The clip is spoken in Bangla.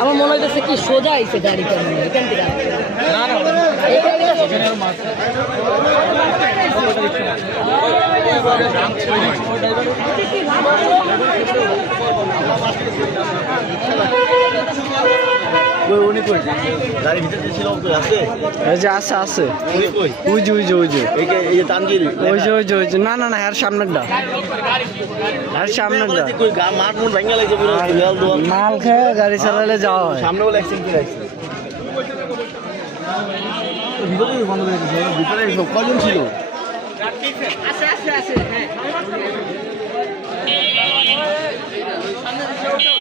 আমার মনে হচ্ছে কি সোজা আইছে গাড়িটা এখান থেকে গাড়ির ভিতরে ছিল আছে আছে ওই যে না এর সামনেরটা মাল খেয়ে গাড়ি চালালে যাওয়া হয় সামনে বলে অ্যাক্সিডেন্ট করে আসছে ভিতরে বন্ধ করে দিয়েছে ভিতরে কজন ছিল আছে